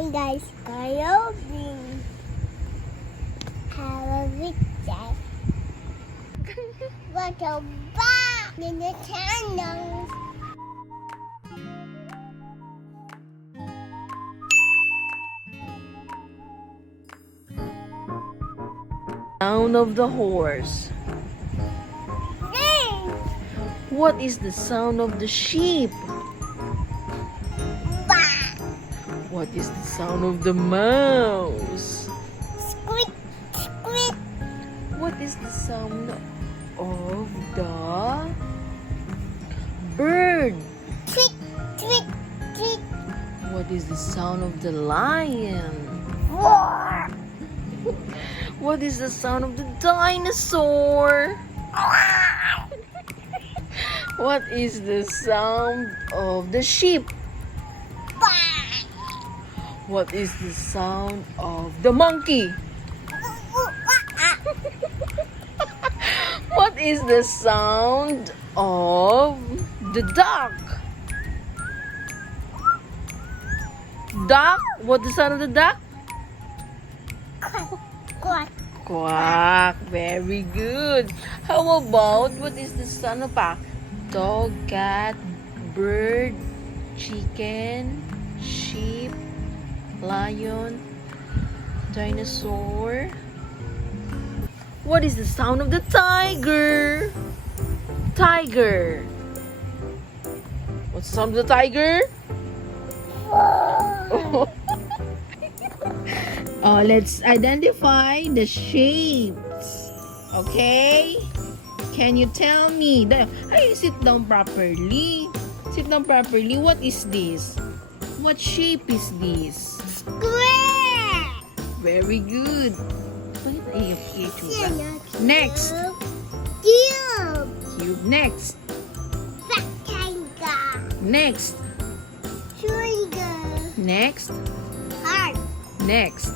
Hi guys, Carolyn. Have a big day. Welcome back to the channel. Sound of the horse. What is the sound of the sheep? What is the sound of the mouse? Squeak, squeak. What is the sound of the bird? Tweet, tweet, tweet. What is the sound of the lion? Roar. What is the sound of the dinosaur? What is the sound of the sheep? What is the sound of the monkey? What is the sound of the duck? Duck? What's the sound of the duck? Quack. Quack. Very good. How about what is the sound of a dog, cat, bird, chicken, sheep, lion, dinosaur? What is the sound of the tiger? Tiger. What's the sound of the tiger? Oh, let's identify the shapes. Okay? Can you tell me? Hey, sit down properly. Sit down properly. What is this? What shape is this? Square. Very good. Next. Cube. Cube. Next. Rectangle. Next. Triangle. Next. Heart. Next.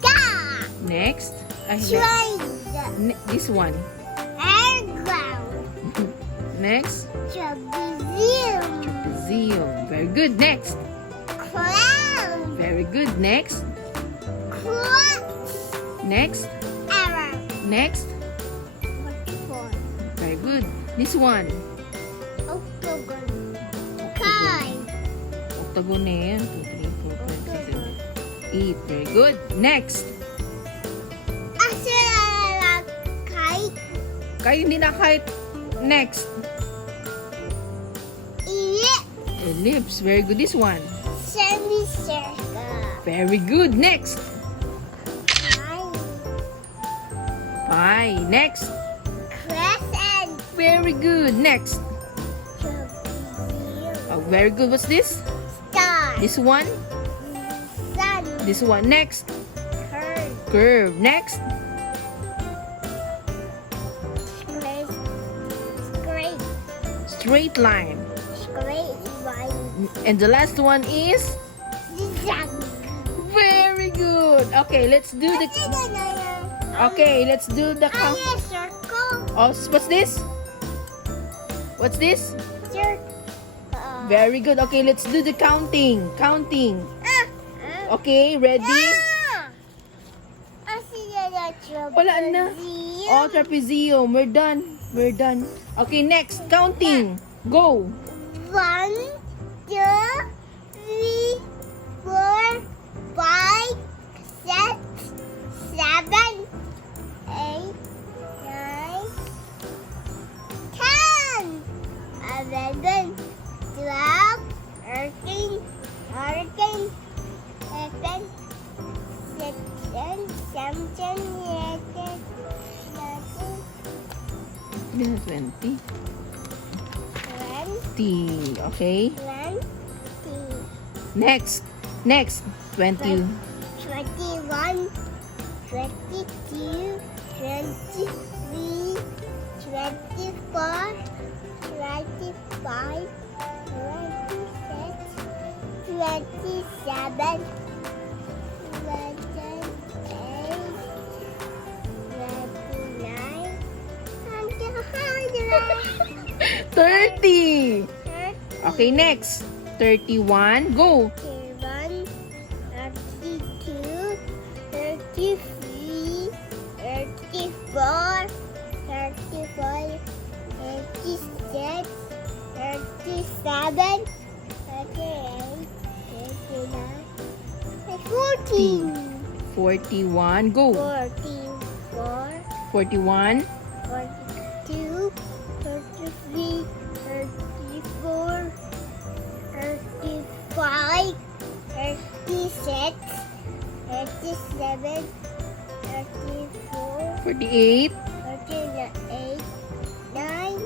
Star. Next. Triangle. This one. Airground. Next. Trapezium. Trapezium. Very good. Next. Clown. Very good. Next. Cross. Next. Arrow. Next. Waterfall. Very good. This one. Octagon. Kite. Octagon na yan. 2, 3, 4, 5, 6, 7, 8. Very good. Next. Astronaut. Kite. Kayo hindi na kahit. Next. Ellipse. Ellipse. Very good. This one. Semicircle. Very good. Next. Pie. Next. Crescent. Very good. Next. Trapezium. Oh, very good. What's this? Star. This one. Sun. This one. Next. Curve. Curve. Next. Straight. Straight. Straight line. Straight line. And the last one is? Zigzag. Very good. Okay, let's do the... Okay, let's do the count. Circle. Oh, what's this? What's this? Circle. Very good. Okay, let's do the counting. Counting. Okay, ready? Wala na. Oh, trapezium. We're done. We're done. Okay, next. Counting. Go. 1, 2, 3, 4, 5, 6, 7, 8, 9, 10, 11, 12, 13, 14, 15, 16, 17, 18, 19, 20. 20, Okay. 20. Next. Next. 20. 21, 22, 23, 24, 25, 26, 27, 28, 29, 30. Okay, next. 31. Go. 31, 32, 41. Go. 44, 41. 42, 43, 34, 35, 36, 37, 34, 48. 38, 9,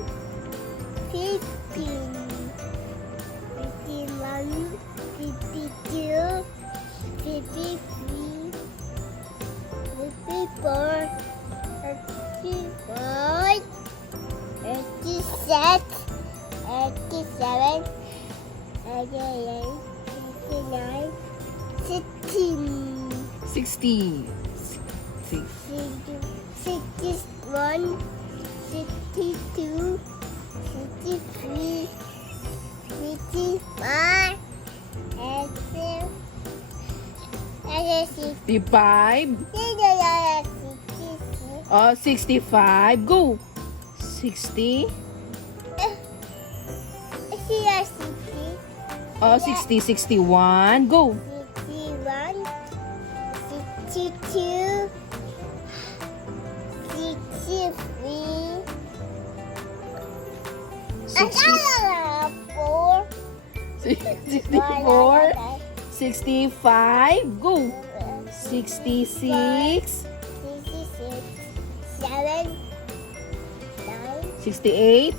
15, 51, 52, 53, 54, 35, 36, 37, 38, 39, 16, 60. 61, 62, 63, 65, 55. 65. Go. 60. 60. 61. Go. 61, 62, 63, 4, 64. 65. Go. 66. 7, 9, 68.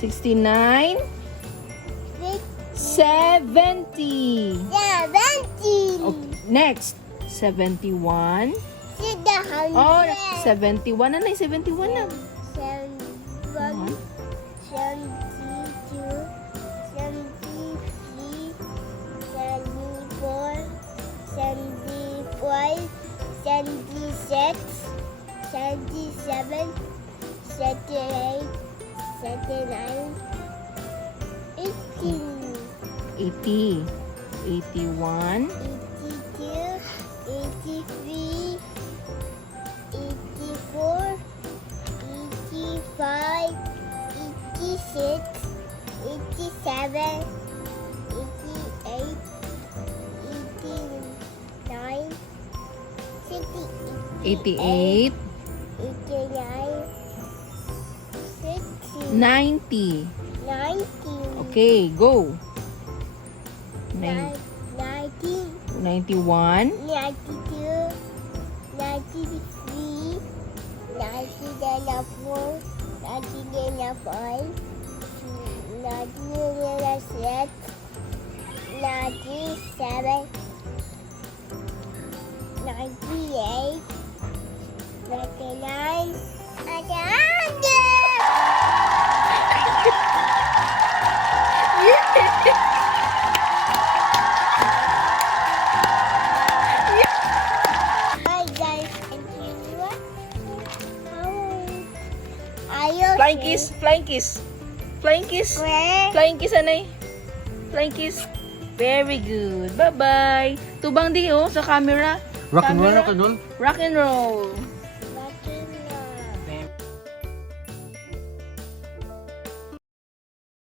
68, 69. 70. 17. Okay, next. 71. See the 100. Oh, 71 na na. 71 na. 71, 72, 73, 74, 75, 76, 77, 78, 79, 18. 80. 81. 82, 83, 84, 85, 86, 87, 88, 89, 88. 89, 90. 90, Okay, go. 90, 91. 92, 93, 94, 95, 96, 97, 98, 99, 100! Hi guys, and you know what? Are you Flying kiss. Flying kiss. Flying kiss. Where? Flying kiss, anay. Flying kiss. Very good. Bye-bye. Tubang di, oh, sa camera. Rock and roll, Camera. rock and roll. Rock and roll.